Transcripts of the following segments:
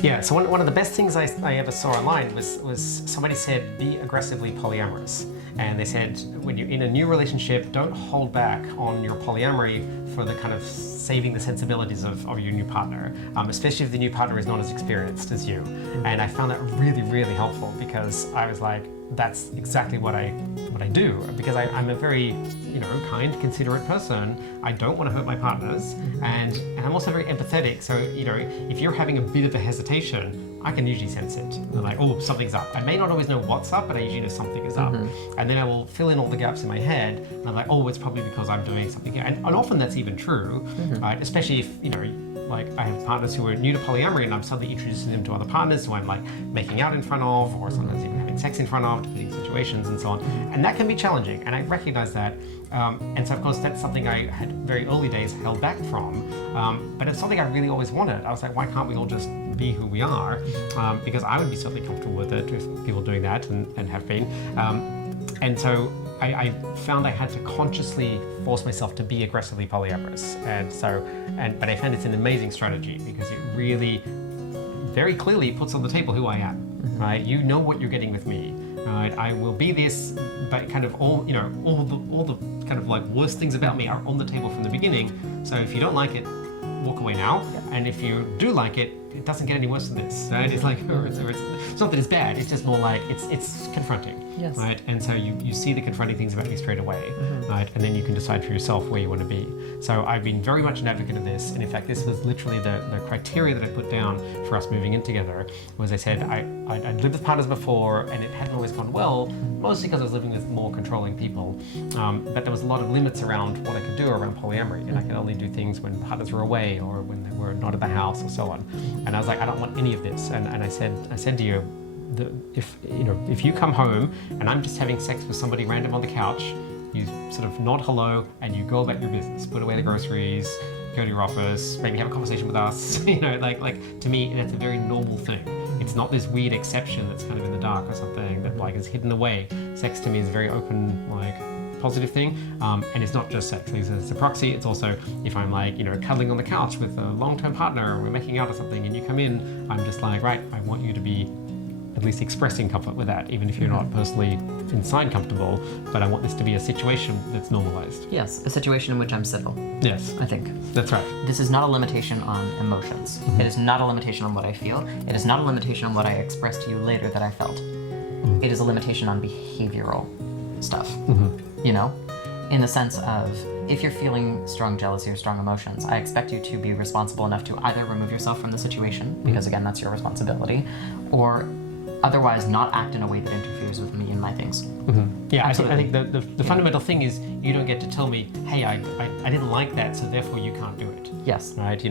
Yeah, so one of the best things I ever saw online was somebody said, be aggressively polyamorous. And they said, when you're in a new relationship, don't hold back on your polyamory for the kind of saving the sensibilities of your new partner, especially if the new partner is not as experienced as you. And I found that really, really helpful because I was like, that's exactly what I do, because I'm a very, kind, considerate person. I don't want to hurt my partners, and I'm also very empathetic. So, if you're having a bit of a hesitation, I can usually sense it. I'm like, oh, something's up. I may not always know what's up, but I usually know something is up. And then I will fill in all the gaps in my head, and I'm like, oh, it's probably because I'm doing something. And often that's even true, right? Especially if, like I have partners who are new to polyamory and I'm suddenly introducing them to other partners who I'm like making out in front of, or sometimes even having sex in front of, depending on situations and so on. And that can be challenging, and I recognize that. And so of course that's something I had very early days held back from, but it's something I really always wanted. I was like, why can't we all just be who we are? Because I would be certainly comfortable with it, with people doing that, and have been. And so I found I had to consciously force myself to be aggressively polyamorous. But I found it's an amazing strategy because it really very clearly puts on the table who I am, right? You know what you're getting with me, right? I will be this, but kind of all the kind of like worst things about me are on the table from the beginning. So if you don't like it, walk away now. And if you do like it, it doesn't get any worse than this, right? It's like, it's not that it's bad, it's just more like, it's confronting, right? And so you see the confronting things about me straight away, right? And then you can decide for yourself where you want to be. So I've been very much an advocate of this, and in fact, this was literally the criteria that I put down for us moving in together, was I said, I'd lived with partners before, and it hadn't always gone well, mostly because I was living with more controlling people, but there was a lot of limits around what I could do around polyamory, and I could only do things when partners were away, or when they were not at the house, or so on. And I was like, I don't want any of this. And I said to you, if you come home and I'm just having sex with somebody random on the couch, you sort of nod hello and you go about your business, put away the groceries, go to your office, maybe have a conversation with us. Like to me, that's a very normal thing. It's not this weird exception that's kind of in the dark or something that like is hidden away. Sex to me is a very open, like, positive thing, and it's not just sexually as a proxy, it's also if I'm like, cuddling on the couch with a long-term partner, or we're making out or something, and you come in, I'm just like, right, I want you to be at least expressing comfort with that, even if you're not personally inside comfortable, but I want this to be a situation that's normalized. Yes, a situation in which I'm civil. Yes. I think. That's right. This is not a limitation on emotions. It is not a limitation on what I feel. It is not a limitation on what I expressed to you later that I felt. It is a limitation on behavioral stuff. In the sense of, if you're feeling strong jealousy or strong emotions, I expect you to be responsible enough to either remove yourself from the situation, because again, that's your responsibility, or otherwise not act in a way that interferes with me and my things. Yeah, I think the fundamental thing is you don't get to tell me, hey, I didn't like that, so therefore you can't do it. Yes. Right,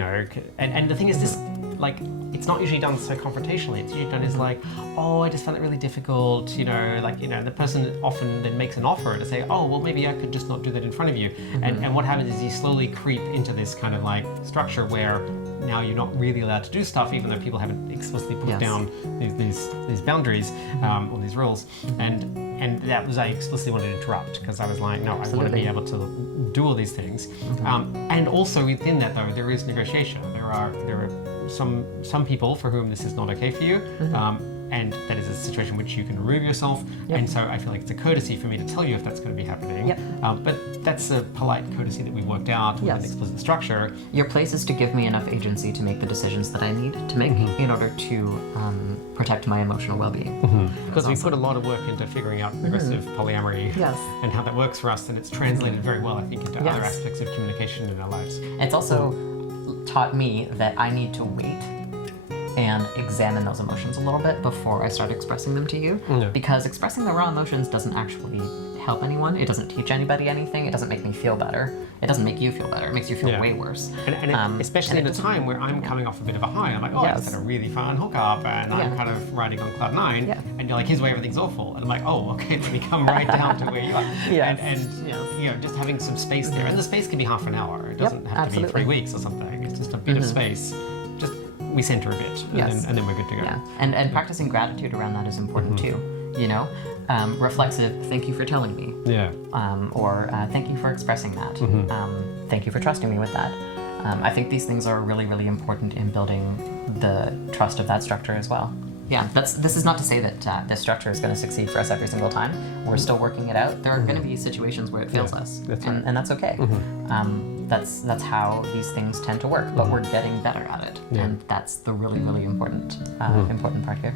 and the thing is this, like, it's not usually done so confrontationally. It's usually done as like, oh, I just found it really difficult, the person often then makes an offer to say, oh, well, maybe I could just not do that in front of you. And what happens is you slowly creep into this kind of like structure where now you're not really allowed to do stuff, even though people haven't explicitly put down these boundaries or these rules. And that was, I explicitly wanted to interrupt, because I was like, no, I want to be able to do all these things. And also within that, though, there is negotiation. There are some people for whom this is not okay for you, and that is a situation in which you can remove yourself. And so I feel like it's a courtesy for me to tell you if that's going to be happening. But that's a polite courtesy that we worked out with an explicit structure. Your place is to give me enough agency to make the decisions that I need to make in order to protect my emotional well-being. Because we put a lot of work into figuring out aggressive polyamory and how that works for us, and it's translated very well, I think, into other aspects of communication in our lives. It's also taught me that I need to wait and examine those emotions a little bit before I start expressing them to you. Because expressing the raw emotions doesn't actually help anyone. It doesn't teach anybody anything. It doesn't make me feel better. It doesn't make you feel better. It makes you feel way worse. And especially in a time where I'm coming off a bit of a high. I'm like, I just had a really fun hookup, and I'm kind of riding on cloud 9. And you're like, here's why everything's awful. And I'm like, oh, okay, let me come right down to where you are. And just having some space there. And the space can be half an hour. It doesn't have to be 3 weeks or something. It's just a bit of space. Just we center a bit, and then we're good to go. And practicing gratitude around that is important too. Reflexive, thank you for telling me. Or thank you for expressing that. Thank you for trusting me with that. I think these things are really, really important in building the trust of that structure as well. Yeah, this is not to say that this structure is going to succeed for us every single time. We're still working it out. There are going to be situations where it fails us, that's right. and that's okay. That's how these things tend to work, but we're getting better at it, and that's the really, really important important part here.